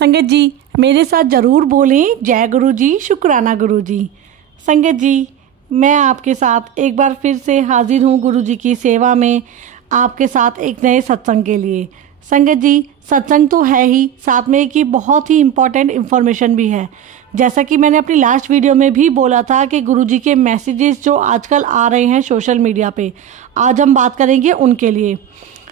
संगत जी मेरे साथ ज़रूर बोलें जय गुरु जी, शुक्राना गुरु जी। संगत जी मैं आपके साथ एक बार फिर से हाजिर हूँ गुरु जी की सेवा में, आपके साथ एक नए सत्संग के लिए। संगत जी सत्संग तो है ही, साथ में एक बहुत ही इम्पॉर्टेंट इन्फॉर्मेशन भी है। जैसा कि मैंने अपनी लास्ट वीडियो में भी बोला था कि गुरु जी के मैसेजेस जो आजकल आ रहे हैं सोशल मीडिया पे, आज हम बात करेंगे उनके लिए।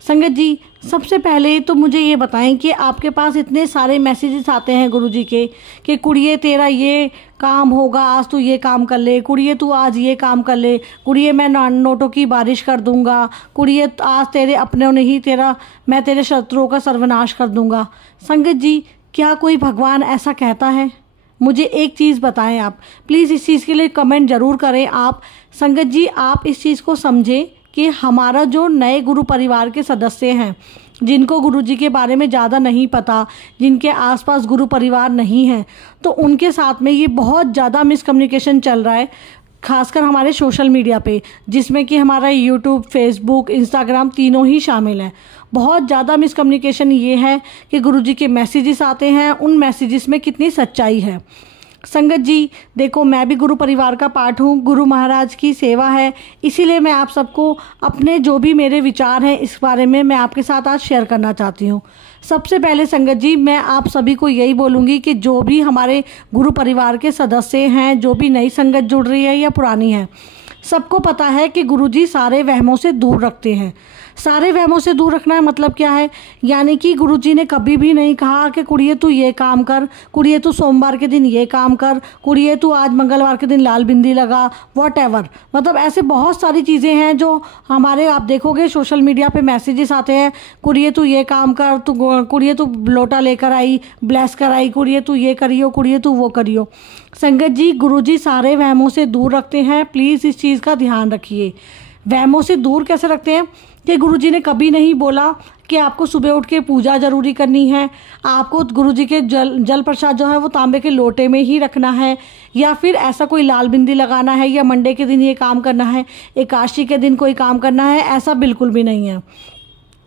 संगत जी सबसे पहले तो मुझे ये बताएं कि आपके पास इतने सारे मैसेजेस आते हैं गुरु जी के कि कुड़िए तेरा ये काम होगा, आज तू ये काम कर ले, कुड़िए तू आज ये काम कर ले, कुड़िए मैं नोटों की बारिश कर दूंगा, कुड़िए आज तेरे अपनों ने ही मैं तेरे शत्रुओं का सर्वनाश कर दूंगा। संगत जी क्या कोई भगवान ऐसा कहता है? मुझे एक चीज़ बताएं आप प्लीज़, इस चीज़ के लिए कमेंट ज़रूर करें आप। संगत जी आप इस चीज़ को समझें कि हमारा जो नए गुरु परिवार के सदस्य हैं, जिनको गुरु जी के बारे में ज़्यादा नहीं पता, जिनके आसपास गुरु परिवार नहीं है, तो उनके साथ में ये बहुत ज़्यादा मिसकम्युनिकेशन चल रहा है, खासकर हमारे सोशल मीडिया पे, जिसमें कि हमारा यूट्यूब, फेसबुक, इंस्टाग्राम तीनों ही शामिल हैं। बहुत ज़्यादा मिसकम्युनिकेशन ये है कि गुरु जी के मैसेजेस आते हैं, उन मैसेजेस में कितनी सच्चाई है। संगत जी देखो मैं भी गुरु परिवार का पार्ट हूँ, गुरु महाराज की सेवा है, इसीलिए मैं आप सबको अपने जो भी मेरे विचार हैं इस बारे में मैं आपके साथ आज शेयर करना चाहती हूँ। सबसे पहले संगत जी मैं आप सभी को यही बोलूँगी कि जो भी हमारे गुरु परिवार के सदस्य हैं, जो भी नई संगत जुड़ रही है या पुरानी है, सबको पता है कि गुरु जी सारे वहमों से दूर रखते हैं। सारे वहमों से दूर रखना है मतलब क्या है? यानी कि गुरुजी ने कभी भी नहीं कहा कि कुड़िए तू ये काम कर, कुड़िए तू सोमवार के दिन ये काम कर, कुड़िए तू आज मंगलवार के दिन लाल बिंदी लगा, वॉटएवर। मतलब ऐसे बहुत सारी चीज़ें हैं जो हमारे, आप देखोगे सोशल मीडिया पे मैसेजेस आते हैं, कुड़िए तू ये काम कर, तू कुड़िए तू लोटा लेकर आई, ब्लेस कर आई, कुड़िए तू ये करियो, कुड़िए तू वो करियो। संगत जी गुरुजी सारे वहमों से दूर रखते हैं, प्लीज़ इस चीज़ का ध्यान रखिए। वहमों से दूर कैसे रखते हैं कि गुरुजी ने कभी नहीं बोला कि आपको सुबह उठ के पूजा ज़रूरी करनी है, आपको गुरुजी के जल प्रसाद जो है वो तांबे के लोटे में ही रखना है, या फिर ऐसा कोई लाल बिंदी लगाना है, या मंडे के दिन ये काम करना है, एकादशी के दिन कोई काम करना है, ऐसा बिल्कुल भी नहीं है।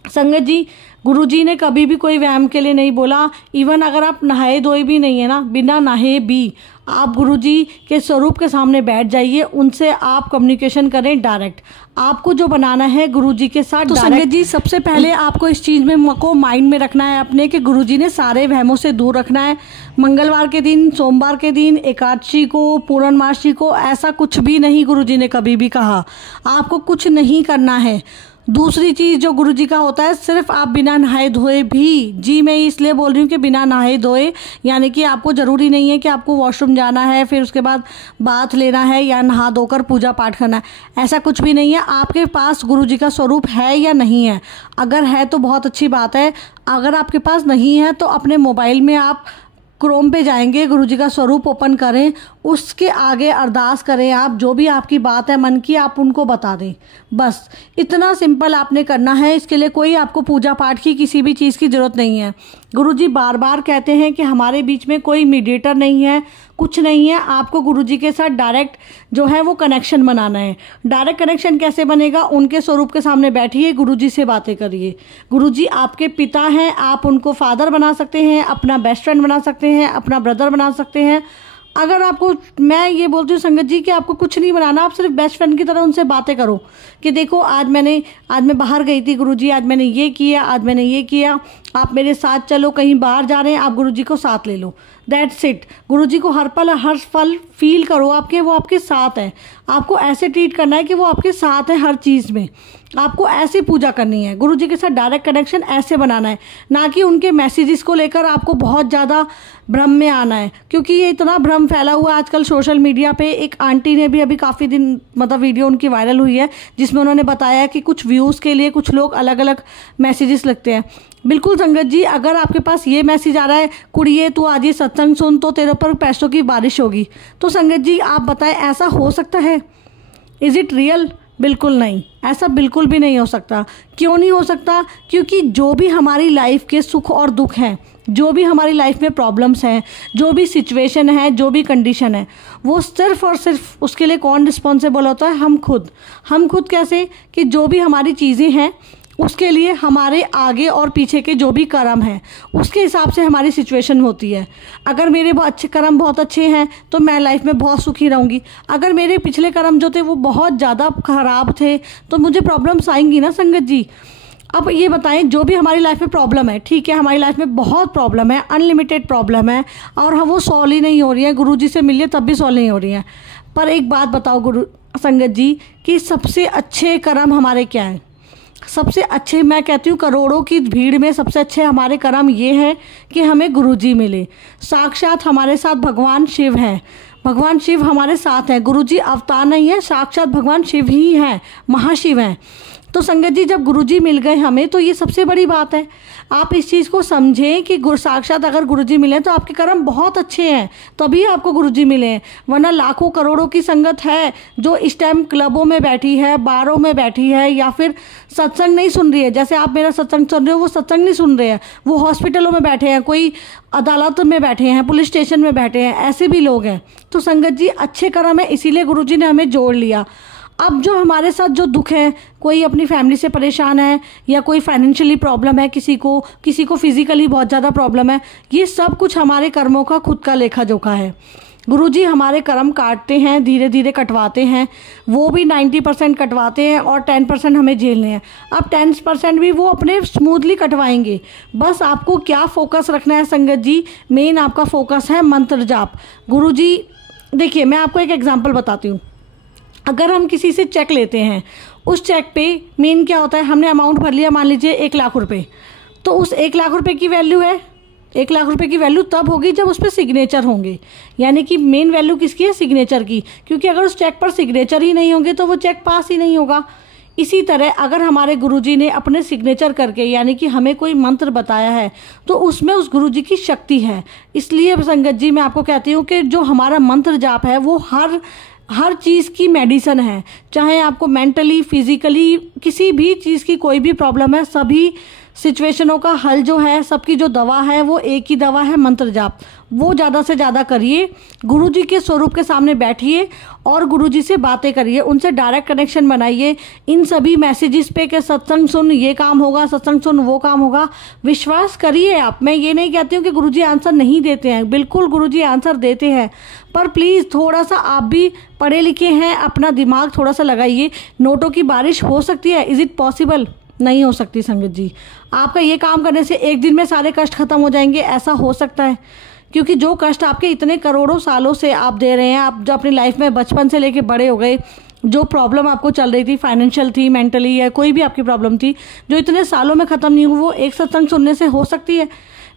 संगत जी गुरुजी ने कभी भी कोई व्यायाम के लिए नहीं बोला। इवन अगर आप नहाए धोए भी नहीं है ना, बिना नहाए भी आप गुरुजी के स्वरूप के सामने बैठ जाइए, उनसे आप कम्युनिकेशन करें डायरेक्ट। आपको जो बनाना है गुरुजी के साथ, तो संगत जी सबसे पहले आपको इस चीज़ में को माइंड में रखना है अपने कि गुरुजी ने सारे वहमों से दूर रखना है। मंगलवार के दिन, सोमवार के दिन, एकादशी को, पूर्णमासी को, ऐसा कुछ भी नहीं गुरुजी ने कभी भी कहा। आपको कुछ नहीं करना है। दूसरी चीज़ जो गुरुजी का होता है, सिर्फ आप बिना नहाए धोए भी, जी मैं इसलिए बोल रही हूँ कि बिना नहाए धोए, यानी कि आपको ज़रूरी नहीं है कि आपको वॉशरूम जाना है, फिर उसके बाद बाथ लेना है या नहा धोकर पूजा पाठ करना है, ऐसा कुछ भी नहीं है। आपके पास गुरुजी का स्वरूप है या नहीं है? अगर है तो बहुत अच्छी बात है, अगर आपके पास नहीं है तो अपने मोबाइल में आप क्रोम पे जाएंगे, गुरुजी का स्वरूप ओपन करें, उसके आगे अरदास करें, आप जो भी आपकी बात है मन की आप उनको बता दें। बस इतना सिंपल आपने करना है। इसके लिए कोई आपको पूजा पाठ की किसी भी चीज़ की ज़रूरत नहीं है। गुरुजी बार बार कहते हैं कि हमारे बीच में कोई मीडिएटर नहीं है, कुछ नहीं है। आपको गुरुजी के साथ डायरेक्ट जो है वो कनेक्शन बनाना है। डायरेक्ट कनेक्शन कैसे बनेगा? उनके स्वरूप के सामने बैठिए, गुरुजी से बातें करिए। गुरुजी आपके पिता हैं, आप उनको फादर बना सकते हैं, अपना बेस्ट फ्रेंड बना सकते हैं, अपना ब्रदर बना सकते हैं। अगर आपको, मैं ये बोलती हूँ संगत जी कि आपको कुछ नहीं बनाना, आप सिर्फ बेस्ट फ्रेंड की तरह उनसे बातें करो कि देखो आज मैं बाहर गई थी गुरुजी, आज मैंने ये किया, आज मैंने ये किया, आप मेरे साथ चलो, कहीं बाहर जा रहे हैं आप गुरुजी को साथ ले लो। That's it. गुरुजी को हर पल हर पल फील करो आपके, वो आपके साथ है। आपको ऐसे ट्रीट करना है कि वो आपके साथ है हर चीज़ में। आपको ऐसी पूजा करनी है, गुरुजी के साथ डायरेक्ट कनेक्शन ऐसे बनाना है, ना कि उनके मैसेजेस को लेकर आपको बहुत ज़्यादा भ्रम में आना है, क्योंकि ये इतना भ्रम फैला हुआ है आजकल सोशल मीडिया पे। एक आंटी ने भी अभी काफ़ी दिन मतलब वीडियो उनकी वायरल हुई है, जिसमें उन्होंने बताया कि कुछ व्यूज़ के लिए कुछ लोग अलग अलग मैसेजेस लिखते हैं। बिल्कुल संगत जी, अगर आपके पास ये मैसेज आ रहा है कुड़िए तू आज ये सत्संग सुन तो तेरे ऊपर पैसों की बारिश होगी, तो संगत जी आप बताएं ऐसा हो सकता है? Is it real? बिल्कुल नहीं, ऐसा बिल्कुल भी नहीं हो सकता। क्यों नहीं हो सकता? क्योंकि जो भी हमारी लाइफ के सुख और दुख हैं, जो भी हमारी लाइफ में प्रॉब्लम्स हैं, जो भी सिचुएशन है, जो भी कंडीशन है, वो सिर्फ और सिर्फ उसके लिए कौन रिस्पॉन्सिबल होता है? हम खुद। हम खुद कैसे? कि जो भी हमारी चीज़ें हैं उसके लिए हमारे आगे और पीछे के जो भी कर्म हैं उसके हिसाब से हमारी सिचुएशन होती है। अगर मेरे कर्म बहुत अच्छे हैं तो मैं लाइफ में बहुत सुखी रहूँगी। अगर मेरे पिछले कर्म जो थे वो बहुत ज़्यादा ख़राब थे तो मुझे प्रॉब्लम्स आएंगी ना संगत जी। अब ये बताएं, जो भी हमारी लाइफ में प्रॉब्लम है, ठीक है हमारी लाइफ में बहुत प्रॉब्लम है, अनलिमिटेड प्रॉब्लम है और हम वो सॉल्व ही नहीं हो रही है, गुरुजी से मिलिए तब भी सॉल्व नहीं हो रही है। पर एक बात बताओ गुरु संगत जी कि सबसे अच्छे कर्म हमारे क्या हैं? सबसे अच्छे, मैं कहती हूँ करोड़ों की भीड़ में सबसे अच्छे हमारे कर्म ये हैं कि हमें गुरुजी मिले। साक्षात हमारे साथ भगवान शिव हैं, भगवान शिव हमारे साथ हैं। गुरुजी अवतार नहीं है, साक्षात भगवान शिव ही हैं, महाशिव हैं। तो संगत जी जब गुरुजी मिल गए हमें तो ये सबसे बड़ी बात है। आप इस चीज़ को समझें कि साक्षात अगर गुरुजी मिले तो आपके कर्म बहुत अच्छे हैं तभी आपको गुरुजी मिले हैं, वरना लाखों करोड़ों की संगत है जो इस टाइम क्लबों में बैठी है, बारों में बैठी है या फिर सत्संग नहीं सुन रही है। जैसे आप मेरा सत्संग सुन रहे हो, वो सत्संग नहीं सुन रहे हैं, वो हॉस्पिटलों में बैठे हैं, कोई अदालत में बैठे हैं, पुलिस स्टेशन में बैठे हैं, ऐसे भी लोग हैं। तो संगत जी अच्छे कर्म है, इसीलिए गुरुजी ने हमें जोड़ लिया। अब जो हमारे साथ जो दुख है, कोई अपनी फैमिली से परेशान है या कोई फाइनेंशियली प्रॉब्लम है, किसी को फिजिकली बहुत ज़्यादा प्रॉब्लम है, ये सब कुछ हमारे कर्मों का खुद का लेखा जोखा है। गुरुजी हमारे कर्म काटते हैं, धीरे धीरे कटवाते हैं, वो भी 90% कटवाते हैं और 10% हमें झेलने हैं। अब 10% भी वो अपने स्मूथली कटवाएंगे। बस आपको क्या फोकस रखना है संगत जी, मेन आपका फोकस है मंत्र जाप। गुरुजी देखिए मैं आपको एक एग्जाम्पल बताती हूँ। अगर हम किसी से चेक लेते हैं, उस चेक पे मेन क्या होता है, हमने अमाउंट भर लिया मान लीजिए 1 लाख रुपए, तो उस 1 लाख रुपए की वैल्यू है, 1 लाख रुपए की वैल्यू तब होगी जब उस पर सिग्नेचर होंगे। यानी कि मेन वैल्यू किसकी है? सिग्नेचर की, क्योंकि अगर उस चेक पर सिग्नेचर ही नहीं होंगे तो वो चेक पास ही नहीं होगा। इसी तरह अगर हमारे गुरुजी ने अपने सिग्नेचर करके यानी कि हमें कोई मंत्र बताया है तो उसमें उस गुरुजी की शक्ति है। इसलिए संगत जी मैं आपको कहती हूँ कि जो हमारा मंत्र जाप है वो हर चीज़ की मेडिसिन है। चाहे आपको मेंटली, फिजिकली किसी भी चीज़ की कोई भी प्रॉब्लम है, सभी सिचुएशनों का हल जो है, सबकी जो दवा है वो एक ही दवा है, मंत्र जाप। वो ज़्यादा से ज़्यादा करिए, गुरुजी के स्वरूप के सामने बैठिए और गुरुजी से बातें करिए, उनसे डायरेक्ट कनेक्शन बनाइए। इन सभी मैसेजेस पे कि सत्संग सुन ये काम होगा, सत्संग सुन वो काम होगा, विश्वास करिए आप। मैं ये नहीं कहती हूँ कि गुरुजी आंसर नहीं देते हैं, बिल्कुल गुरुजी आंसर देते हैं, पर प्लीज़ थोड़ा सा आप भी पढ़े लिखे हैं, अपना दिमाग थोड़ा सा लगाइए। नोटों की बारिश हो सकती है, इज़ इट पॉसिबल? नहीं हो सकती संगत जी। आपका ये काम करने से एक दिन में सारे कष्ट खत्म हो जाएंगे, ऐसा हो सकता है? क्योंकि जो कष्ट आपके इतने करोड़ों सालों से आप दे रहे हैं, आप जो अपनी लाइफ में बचपन से लेके बड़े हो गए, जो प्रॉब्लम आपको चल रही थी, फाइनेंशियल थी, मेंटली या कोई भी आपकी प्रॉब्लम थी, जो इतने सालों में ख़त्म नहीं हुई, वो एक सत्संग सुनने से हो सकती है?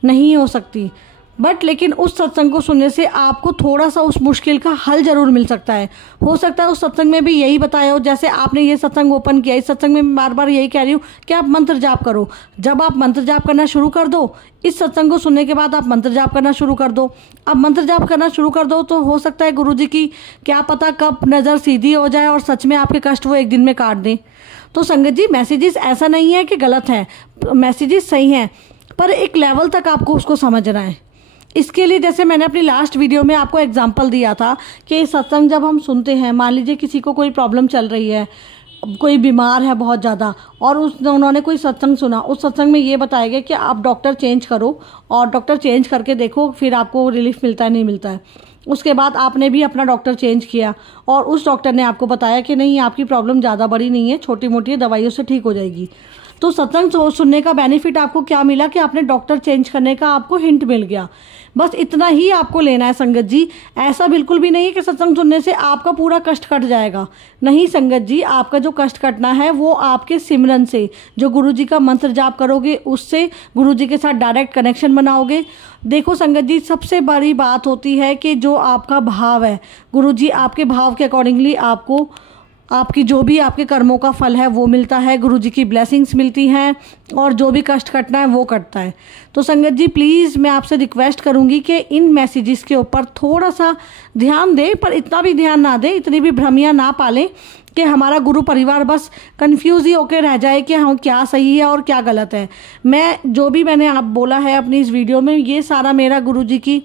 नहीं हो सकती। बट लेकिन उस सत्संग को सुनने से आपको थोड़ा सा उस मुश्किल का हल जरूर मिल सकता है। हो सकता है उस सत्संग में भी यही बताया हो, जैसे आपने ये सत्संग ओपन किया, इस सत्संग में बार बार यही कह रही हूँ कि आप मंत्र जाप करो। जब आप मंत्र जाप करना शुरू कर दो, इस सत्संग को सुनने के बाद आप मंत्र जाप करना शुरू कर दो। अब मंत्र जाप करना शुरू कर दो तो हो सकता है गुरुजी की क्या पता कब नज़र सीधी हो जाए और सच में आपके कष्ट वो एक दिन में काट दें। तो संगत जी मैसेजेस ऐसा नहीं है कि गलत हैं, मैसेजेस सही हैं, पर एक लेवल तक आपको उसको समझना है। इसके लिए जैसे मैंने अपनी लास्ट वीडियो में आपको एग्जांपल दिया था कि सत्संग जब हम सुनते हैं, मान लीजिए किसी को कोई प्रॉब्लम चल रही है, कोई बीमार है बहुत ज़्यादा, और उन्होंने कोई सत्संग सुना, उस सत्संग में ये बताया गया कि आप डॉक्टर चेंज करो और डॉक्टर चेंज करके देखो फिर आपको रिलीफ मिलता है नहीं मिलता है। उसके बाद आपने भी अपना डॉक्टर चेंज किया और उस डॉक्टर ने आपको बताया कि नहीं आपकी प्रॉब्लम ज़्यादा बड़ी नहीं है, छोटी मोटी दवाइयों से ठीक हो जाएगी। तो सत्संग सुनने का बेनिफिट आपको क्या मिला कि आपने डॉक्टर चेंज करने का आपको हिंट मिल गया। बस इतना ही आपको लेना है संगत जी। ऐसा बिल्कुल भी नहीं है कि सत्संग सुनने से आपका पूरा कष्ट कट जाएगा। नहीं संगत जी, आपका जो कष्ट कटना है वो आपके सिमरन से, जो गुरुजी का मंत्र जाप करोगे उससे, गुरुजी के साथ डायरेक्ट कनेक्शन बनाओगे। देखो संगत जी, सबसे बड़ी बात होती है कि जो आपका भाव है, गुरुजी आपके भाव के अकॉर्डिंगली आपको आपकी जो भी आपके कर्मों का फल है वो मिलता है, गुरुजी की ब्लेसिंग्स मिलती हैं और जो भी कष्ट कटना है वो कटता है। तो संगत जी प्लीज़ मैं आपसे रिक्वेस्ट करूंगी कि इन मैसेजेस के ऊपर थोड़ा सा ध्यान दें, पर इतना भी ध्यान ना दें, इतनी भी भ्रमियाँ ना पालें कि हमारा गुरु परिवार बस कंफ्यूज ही होकर रह जाए कि हाँ क्या सही है और क्या गलत है। मैं जो भी मैंने आप बोला है अपनी इस वीडियो में, ये सारा मेरा गुरुजी की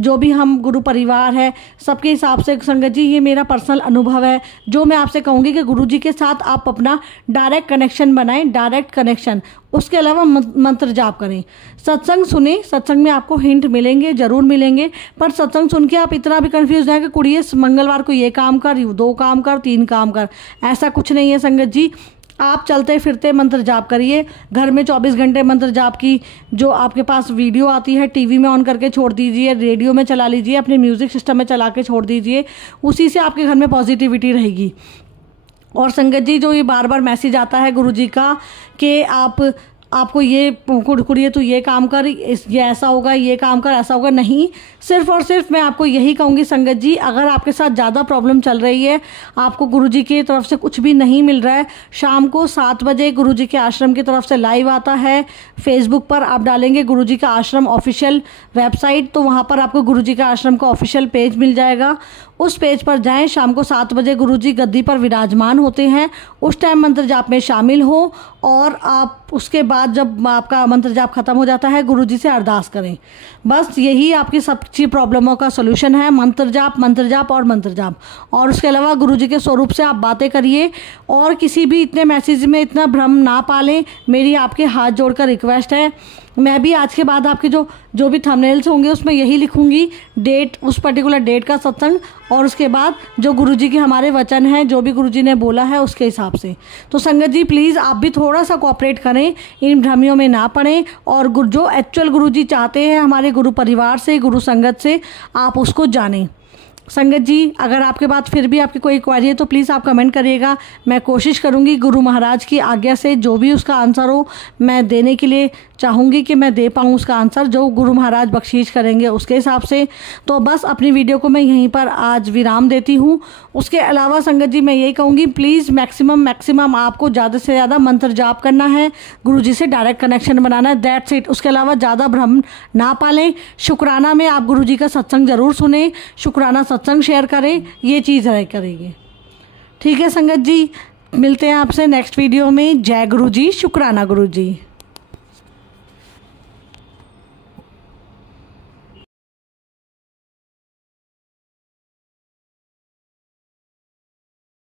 जो भी हम गुरु परिवार है सबके हिसाब से संगत जी ये मेरा पर्सनल अनुभव है जो मैं आपसे कहूँगी कि गुरु जी के साथ आप अपना डायरेक्ट कनेक्शन बनाएं, डायरेक्ट कनेक्शन। उसके अलावा मंत्र जाप करें, सत्संग सुने, सत्संग में आपको हिंट मिलेंगे, ज़रूर मिलेंगे। पर सत्संग सुन के आप इतना भी कंफ्यूज ना है कि कुड़िए मंगलवार को ये काम कर, 2 काम कर, 3 काम कर, ऐसा कुछ नहीं है संगत जी। आप चलते फिरते मंत्र जाप करिए। घर में 24 घंटे मंत्र जाप की जो आपके पास वीडियो आती है टीवी में ऑन करके छोड़ दीजिए, रेडियो में चला लीजिए, अपने म्यूज़िक सिस्टम में चला के छोड़ दीजिए, उसी से आपके घर में पॉजिटिविटी रहेगी। और संगत जी जो ये बार बार मैसेज आता है गुरु जी का कि आपको ये कुड़िए तू ये काम कर, ये ऐसा होगा, ये काम कर ऐसा होगा, नहीं, सिर्फ और सिर्फ मैं आपको यही कहूँगी संगत जी, अगर आपके साथ ज़्यादा प्रॉब्लम चल रही है, आपको गुरुजी की तरफ से कुछ भी नहीं मिल रहा है, शाम को 7 बजे गुरुजी के आश्रम की तरफ से लाइव आता है फेसबुक पर। आप डालेंगे गुरुजी का आश्रम ऑफिशियल वेबसाइट, तो वहाँ पर आपको गुरुजी का आश्रम का ऑफिशियल पेज मिल जाएगा। उस पेज पर जाएं, शाम को 7 बजे गुरुजी गद्दी पर विराजमान होते हैं, उस टाइम मंत्र जाप में शामिल हो और आप उसके बाद जब आपका मंत्र जाप खत्म हो जाता है गुरुजी से अरदास करें। बस यही आपकी सब प्रॉब्लमों का सोल्यूशन है, मंत्र जाप, मंत्र जाप और मंत्र जाप। और उसके अलावा गुरुजी के स्वरूप से आप बातें करिए और किसी भी इतने मैसेज में इतना भ्रम ना पालें, मेरी आपके हाथ जोड़कर रिक्वेस्ट है। मैं भी आज के बाद आपके जो भी थंबनेल्स होंगे उसमें यही लिखूंगी डेट, उस पर्टिकुलर डेट का सत्संग, और उसके बाद जो गुरुजी के हमारे वचन हैं, जो भी गुरुजी ने बोला है उसके हिसाब से। तो संगत जी प्लीज़ आप भी थोड़ा सा कोऑपरेट करें, इन भ्रमियों में ना पड़ें और जो एक्चुअल गुरुजी चाहते हैं हमारे गुरु परिवार से, गुरु संगत से, आप उसको जानें। संगत जी अगर आपके बाद फिर भी आपकी कोई क्वेरी है तो प्लीज़ आप कमेंट करिएगा, मैं कोशिश करूंगी गुरु महाराज की आज्ञा से जो भी उसका आंसर हो मैं देने के लिए चाहूँगी कि मैं दे पाऊँ उसका आंसर, जो गुरु महाराज बख्शीश करेंगे उसके हिसाब से। तो बस अपनी वीडियो को मैं यहीं पर आज विराम देती हूँ। उसके अलावा संगत जी मैं यही कहूँगी प्लीज़ मैक्सिमम आपको ज़्यादा से ज़्यादा मंत्र जाप करना है, गुरुजी से डायरेक्ट कनेक्शन बनाना है, दैट्स इट। उसके अलावा ज़्यादा भ्रम ना पालें। शुक्राना में आप गुरुजी का सत्संग ज़रूर सुने, शुक्राना सत्संग शेयर करें, ये चीज़ करेंगे। ठीक है संगत जी, मिलते हैं आपसे नेक्स्ट वीडियो में। जय गुरु जी, शुक्राना गुरु जी।